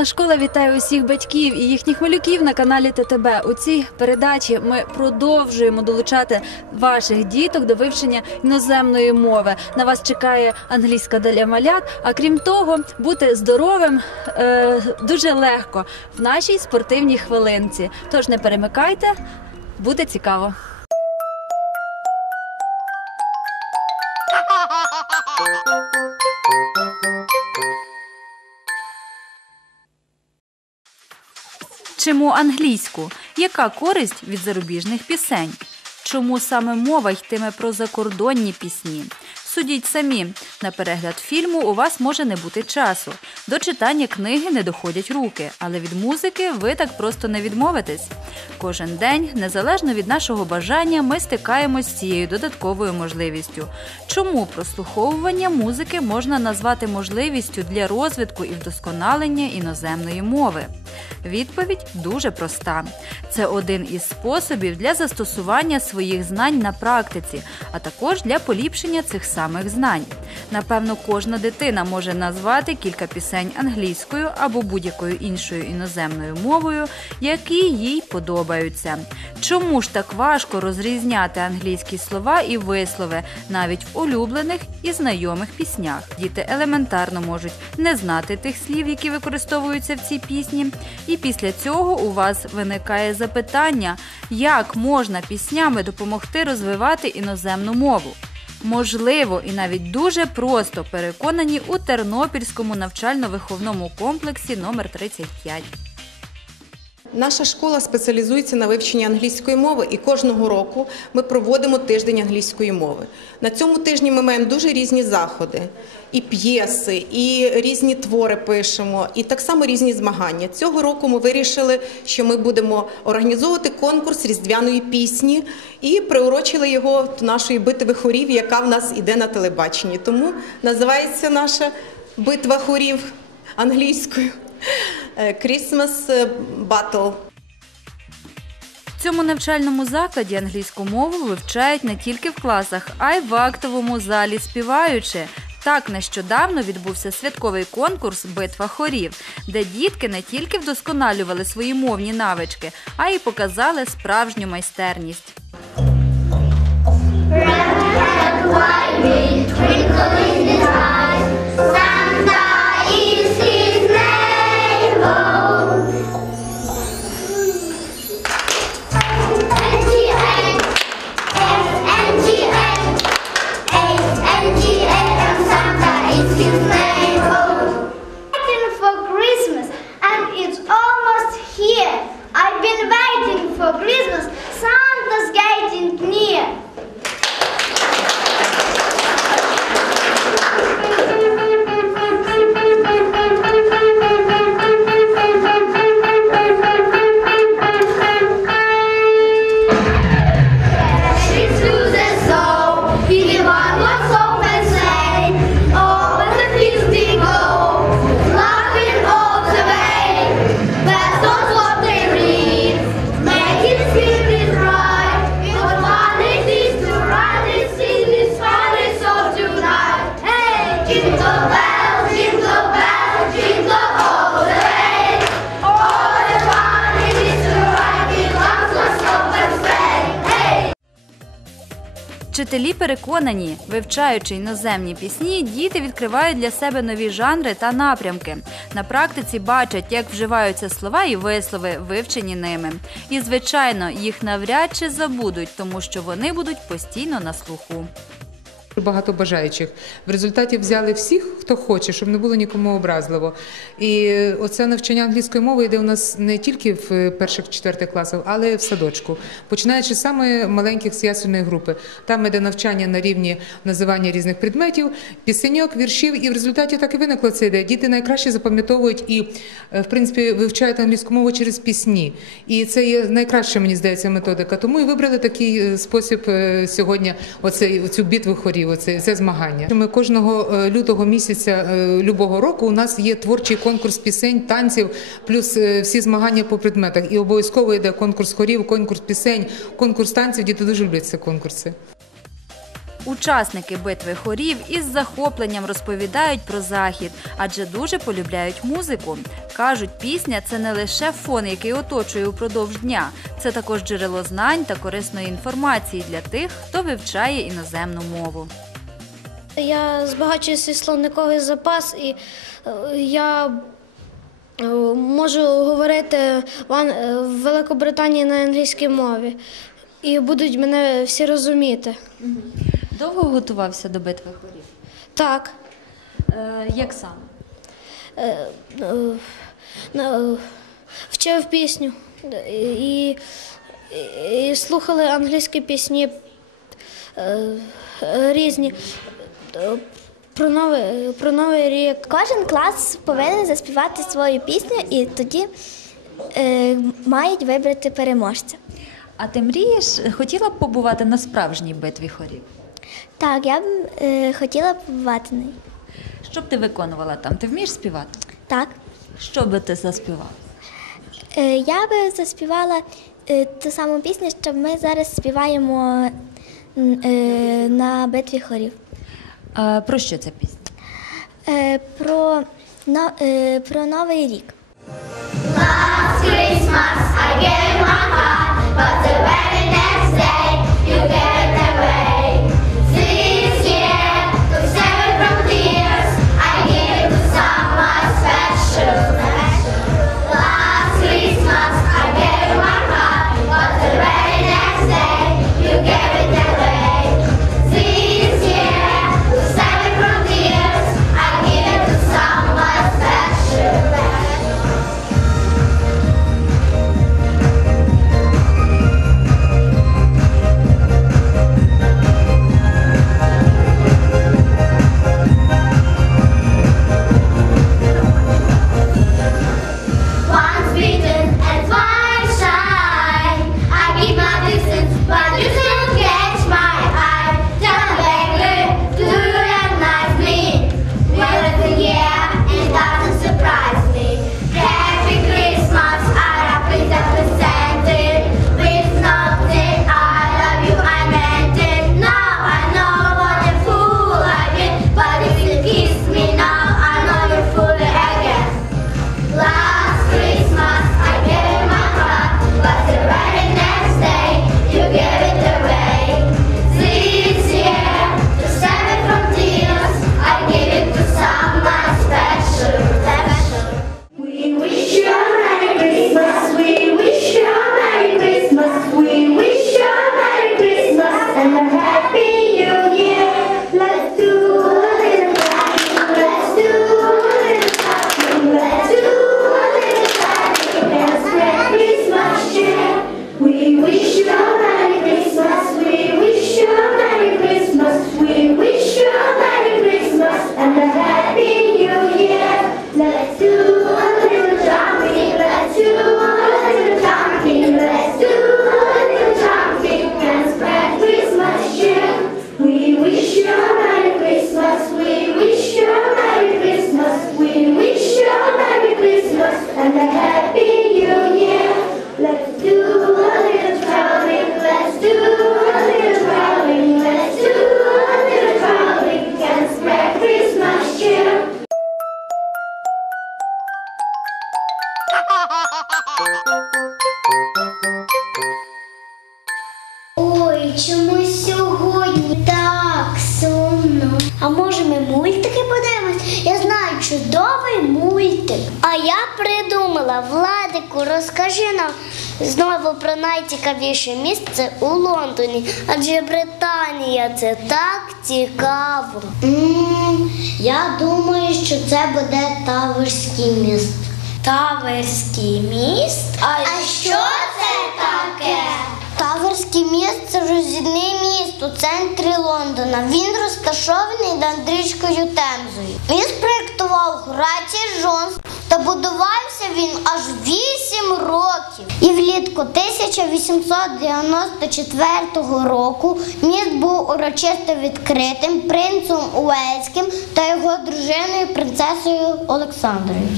Мамина школа вітає усіх батьків і їхніх малюків на каналі ТТБ. У цій передачі ми продовжуємо долучати ваших діток до вивчення іноземної мови. На вас чекає англійська для малят. А крім того, бути здоровим е, дуже легко в нашій спортивній хвилинці. Тож не перемикайте, буде цікаво. Чому англійську? Яка користь від зарубіжних пісень? Чому саме мова йтиме про закордонні пісні? Судіть самі. На перегляд фільму у вас може не бути часу. До читання книги не доходять руки, але від музики ви так просто не відмовитесь. Кожен день, незалежно від нашого бажання, ми стикаємось з цією додатковою можливістю. Чому прослуховування музики можна назвати можливістю для розвитку і вдосконалення іноземної мови? Відповідь дуже проста. Це один із способів для застосування своїх знань на практиці, а також для поліпшення цих самих знань. Напевно, кожна дитина може назвати кілька пісень англійською або будь-якою іншою іноземною мовою, які їй подобаються. Чому ж так важко розрізняти англійські слова і вислови навіть в улюблених і знайомих піснях? Діти елементарно можуть не знати тих слів, які використовуються в цій пісні. І після цього у вас виникає запитання, як можна піснями допомогти розвивати іноземну мову. Можливо, і навіть дуже просто переконані у Тернопільському навчально-виховному комплексі номер 35. Наша школа спеціалізується на вивченні англійської мови, і кожного року ми проводимо тиждень англійської мови. На цьому тижні ми маємо дуже різні заходи, і п'єси, і різні твори пишемо, і так само різні змагання. Цього року ми вирішили, що ми будемо організовувати конкурс різдвяної пісні і приурочили його до нашої битви хорів, яка в нас іде на телебаченні. Тому називається наша битва хорів англійською. Christmas Battle. В цьому навчальному закладі англійську мову вивчають не тільки в класах, а й в актовому залі співаючи. Так нещодавно відбувся святковий конкурс Битва хорів, де дітки не тільки вдосконалювали свої мовні навички, а й показали справжню майстерність. Red, white, green, in the sky. Вчителі переконані, вивчаючи іноземні пісні, діти відкривають для себе нові жанри та напрямки. На практиці бачать, як вживаються слова і вислови, вивчені ними. І, звичайно, їх навряд чи забудуть, тому що вони будуть постійно на слуху. Багато бажаючих. В результаті взяли всіх, хто хоче, щоб не було нікому образливо. І оце навчання англійської мови йде у нас не тільки в перших четвертих класах, але й в садочку. Починаючи з саме маленьких з групи. Там іде навчання на рівні називання різних предметів, пісеньок, віршів. І в результаті так і виникло це ідея. Діти найкраще запам'ятовують і, е, в принципі, вивчають англійську мову через пісні. І це є найкраща, мені здається, методика. Тому і вибрали такий е, спосіб е, сьогодні. Оцей цю битву хорів. Оце це змагання. Ми кожного е, лютого місяця е, любого року у нас є творчий конкурс пісень, танців, плюс е, всі змагання по предметах. І обов'язково йде конкурс хорів, конкурс пісень, конкурс танців. Діти дуже люблять ці конкурси. Учасники битви хорів із захопленням розповідають про захід, адже дуже полюбляють музику. Кажуть, пісня це не лише фон, який оточує упродовж дня, це також джерело знань та корисної інформації для тих, хто вивчає іноземну мову. Я збагачую свій словниковий запас і е, я е, можу говорити в е, в Великобританії на англійській мові. І будуть мене всі розуміти. Довго готувався до битви хорів? Так. Е, як саме? е, е, е, Вчив пісню і, і, і слухали англійські пісні е, е, різні. Про новий, про новий рік. Кожен клас повинен заспівати свою пісню і тоді е, мають вибрати переможця. А ти мрієш, хотіла б побувати на справжній битві хорів? Так, я б е, хотіла побувати на ній. Що б ти виконувала там? Ти вмієш співати? Так. Що би ти заспівала? Е, я би заспівала е, ту саму пісню, що ми зараз співаємо е, на битві хорів. А, про що ця пісня? Е, про, но, е, про новий рік. Last Christmas I gave my heart, but the very next day you gave придумала, Владику, розкажи нам знову про найцікавіше місце у Лондоні. Адже Британія це так цікаво. я думаю, що це буде Таверський міст. Таверський міст? А, що це таке? Таверський міст це розідне міст у центрі Лондона. Він розташований над річкою Темзою. Він спроєктував Горацій Джонс та будувався він аж 8 років. І влітку 1894 року міст був урочисто відкритим принцем Уельським та його дружиною принцесою Олександрою.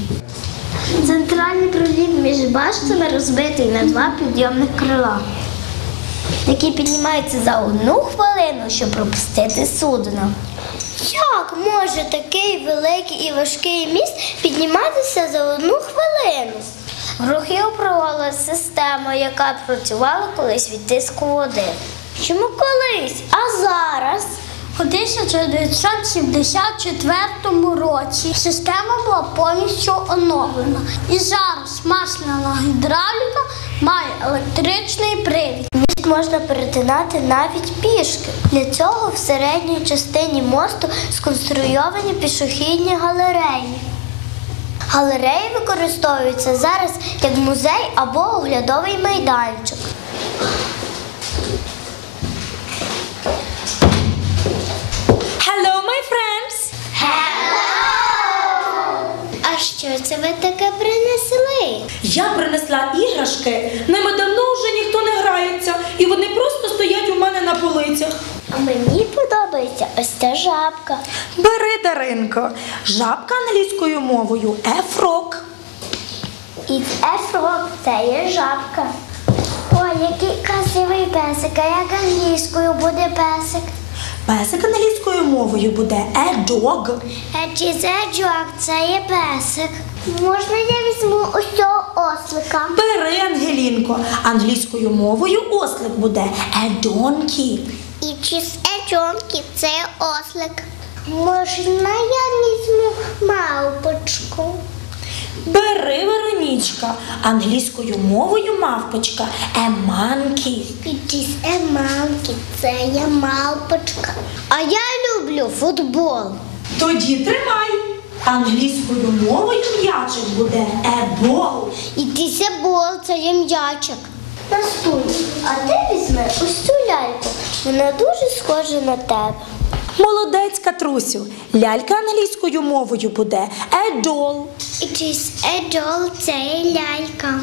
Центральний проліт між баштами розбитий на два підйомних крила. Який піднімається за одну хвилину, щоб пропустити судно. Як може такий великий і важкий міст підніматися за одну хвилину? В рухи провала система, яка працювала колись від тиску води. Чому колись? А зараз? У 1974 році система була повністю оновлена. І зараз масляна гідравліка має електричний привід. Міст можна перетинати навіть пішки. Для цього в середній частині мосту сконструйовані пішохідні галереї. Галереї використовуються зараз як музей або оглядовий майданчик. Hello, my friends! А що це ви принесли? Я принесла іграшки. Ними давно вже ніхто не грається, і вони просто стоять у мене на полицях. А мені подобається ось ця жабка. Бери, Даринко. Жабка англійською мовою ефрок. І ефрок це є жабка. Ой, який красивий песик, а як англійською буде песик? Песик англійською мовою буде. Чи це це є песик. Можна я візьму ось цього ослика? Бери, Ангелінко. Англійською мовою ослик буде a donkey. І чи з ечонки це ослик? Можна я візьму мавпочку? Бери, Веронічка. Англійською мовою мавпочка a monkey. І чи з еманки це є мавпочка? А я люблю футбол. Тоді тримай. Англійською мовою м'ячик буде a ball. І ти бол, це є м'ячик. Настуй, а ти візьми ось цю ляльку. Вона дуже схожа на тебе. Молодець, Катрусю. Лялька англійською мовою буде a doll. І чи з це є лялька.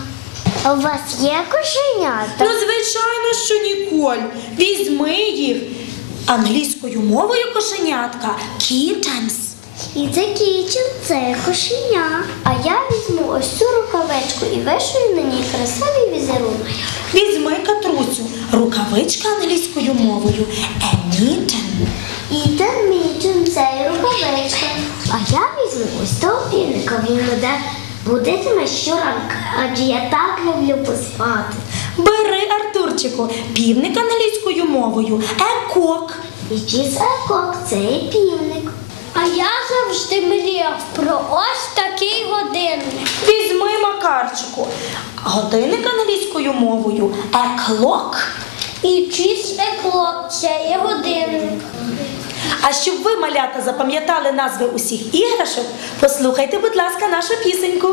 А у вас є кошенята? Ну, звичайно, що Ніколь. Візьми їх. Англійською мовою кошенятка kittens. І кічен, це кошеня. А я візьму ось цю рукавичку і вишию на ній красивий візерунок. Візьми Катрусю. Рукавичка англійською мовою a mitten. І це мічен, це рукавичка. А я візьму ось того півника, він буде будитиме щоранка, адже я так люблю поспати. Бери, Артурчику, півник англійською мовою cock. І чіз екок, це є півник. А я завжди мріяв про ось такий годинник. Візьми Макарчику. Годинник англійською мовою clock. І чись еклок, це є годинник. А щоб ви, малята, запам'ятали назви усіх іграшок, послухайте, будь ласка, нашу пісеньку.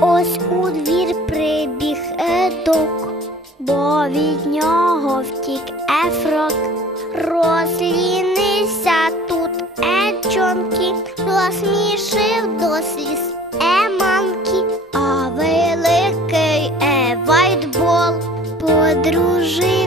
Ось у двір прибіг едок, бо від нього втік ефрок. Розлінився тут ечонки, розсмішив до сліз еманки, а великий евайтбол подружився.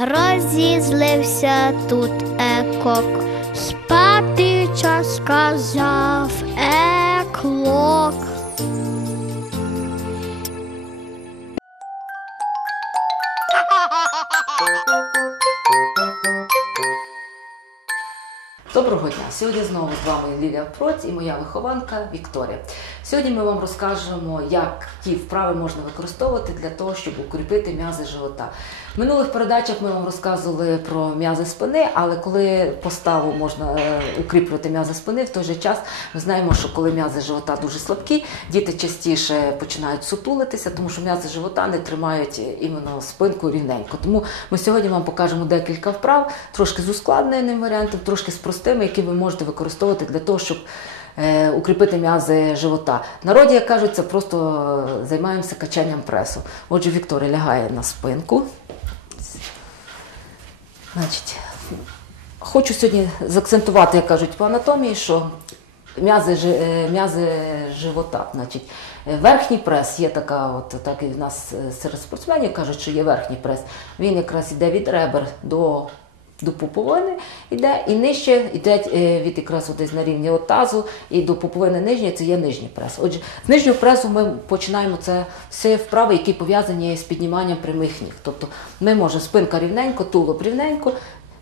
Розізлився тут екок. Сьогодні знову з вами Лілія Проць і моя вихованка Вікторія. Сьогодні ми вам розкажемо, як ті вправи можна використовувати для того, щоб укріпити м'язи живота. Минулих передачах ми вам розказували про м'язи спини, але коли поставу можна е, укріплювати м'язи спини, в той же час ми знаємо, що коли м'язи живота дуже слабкі, діти частіше починають сутулитися, тому що м'язи живота не тримають іменно спинку рівненько. Тому ми сьогодні вам покажемо декілька вправ, трошки з ускладненим варіантом, трошки з простими, які ви можете використовувати для того, щоб е, укріпити м'язи живота. Народі, як кажуть, це просто е, займаємося качанням пресу. Отже, Вікторія лягає на спинку. Значить, хочу сьогодні заакцентувати, як кажуть по анатомії, що м'язи, е, м'язи живота. Значить, е, верхній прес є така, от так і в нас е, серед спортсменів кажуть, що є верхній прес. Він якраз іде від ребер до, до пуповини, йде і нижче йде е, від якраз десь на рівні от тазу і до пуповини нижньої це є нижній прес. Отже, з нижнього пресу ми починаємо це все вправи, які пов'язані з підніманням прямих ніг. Тобто ми можемо спинка рівненько, тулуб рівненько,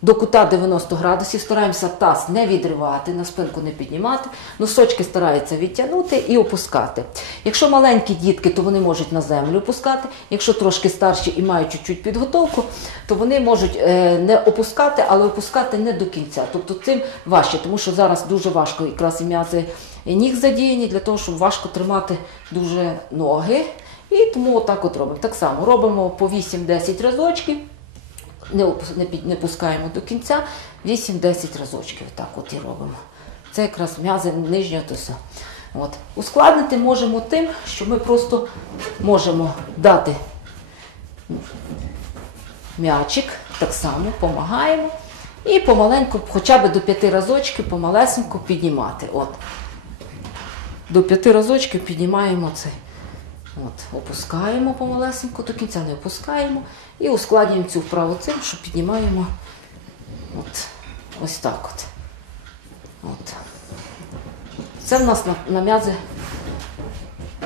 до кута 90 градусів, стараємося таз не відривати, на спинку не піднімати, носочки стараються відтягнути і опускати. Якщо маленькі дітки, то вони можуть на землю опускати. Якщо трошки старші і мають чуть-чуть підготовку, то вони можуть е, не опускати, але опускати не до кінця. Тобто цим важче, тому що зараз дуже важко якраз і м'язи ніг задіяні для того, щоб важко тримати дуже ноги. І тому отак от робимо. Так само робимо по 8-10 разочків не, не, пускаємо до кінця, 8-10 разочків. Так от і робимо. Це якраз м'язи нижнього туса. От. Ускладнити можемо тим, що ми просто можемо дати м'ячик, так само допомагаємо. І помаленьку, хоча б до п'яти разочків, помалесенько піднімати. От. До п'яти разочків піднімаємо цей. От, опускаємо помалесенько, до кінця не опускаємо і ускладнюємо цю вправу цим, що піднімаємо от, ось так от. От. Це в нас на, на м'язи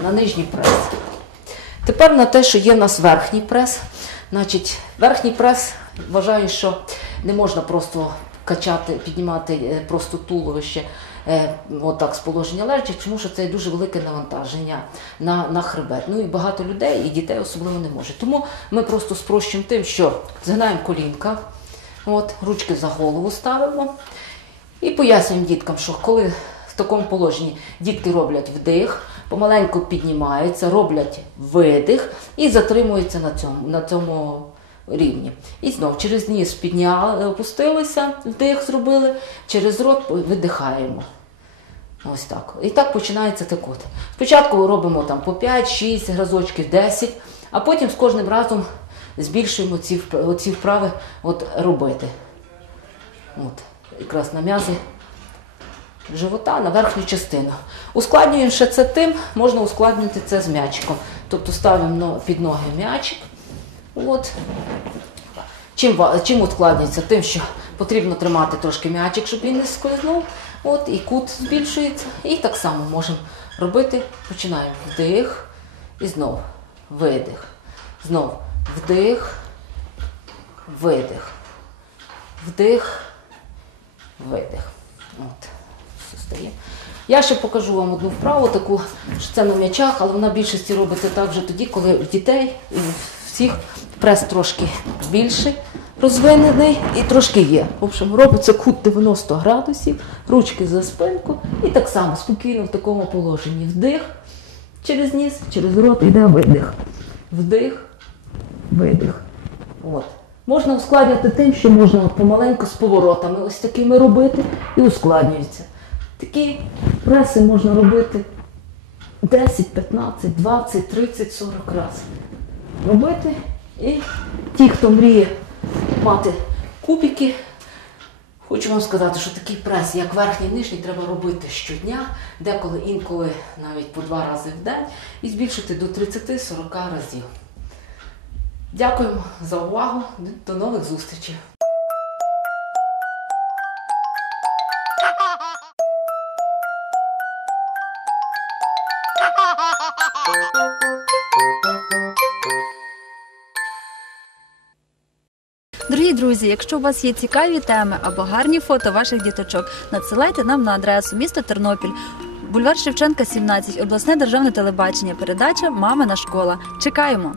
на нижній прес. Тепер на те, що є в нас верхній прес. Значить, верхній прес вважаю, що не можна просто качати, піднімати е, просто туловище е, отак з положення лежачи, тому що це дуже велике навантаження на, на хребет. Ну і багато людей, і дітей особливо не можуть. Тому ми просто спрощуємо тим, що згинаємо колінка, от, ручки за голову ставимо. І пояснюємо діткам, що коли в такому положенні дітки роблять вдих, помаленьку піднімаються, роблять видих і затримуються на цьому, на цьому рівні. І знов через ніс підняли, опустилися, вдих зробили, через рот видихаємо. Ось так. І так починається так. Спочатку робимо там по 5-6 разочків, 10, а потім з кожним разом збільшуємо ці, ці вправи от, робити. От, якраз на м'язи живота, на верхню частину. Ускладнюємо ще це тим, можна ускладнити це з м'ячиком. Тобто ставимо під ноги м'ячик. От. Чим, чим ускладнюється? Тим, що потрібно тримати трошки м'ячик, щоб він не скользнув. От, і кут збільшується. І так само можемо робити. Починаємо вдих і знов видих. Знов вдих, видих. Вдих, видих. От, все стає. Я ще покажу вам одну вправу, таку, що це на м'ячах, але вона більшості робиться так вже тоді, коли в дітей всіх прес трошки більший, розвинений і трошки є. В общем, робиться кут 90 градусів, ручки за спинку і так само спокійно в такому положенні. Вдих через ніс, через рот йде видих. Вдих, видих. От. Можна ускладнювати тим, що можна помаленьку з поворотами ось такими робити і ускладнюється. Такі преси можна робити 10, 15, 20, 30, 40 разів. Робити. І ті, хто мріє мати кубики, хочу вам сказати, що такий прес, як верхній і нижній, треба робити щодня, деколи інколи навіть по два рази в день, і збільшити до 30-40 разів. Дякуємо за увагу. До нових зустрічей. Друзі, якщо у вас є цікаві теми або гарні фото ваших діточок, надсилайте нам на адресу місто Тернопіль, бульвар Шевченка, 17, обласне державне телебачення, передача Мамина школа. Чекаємо.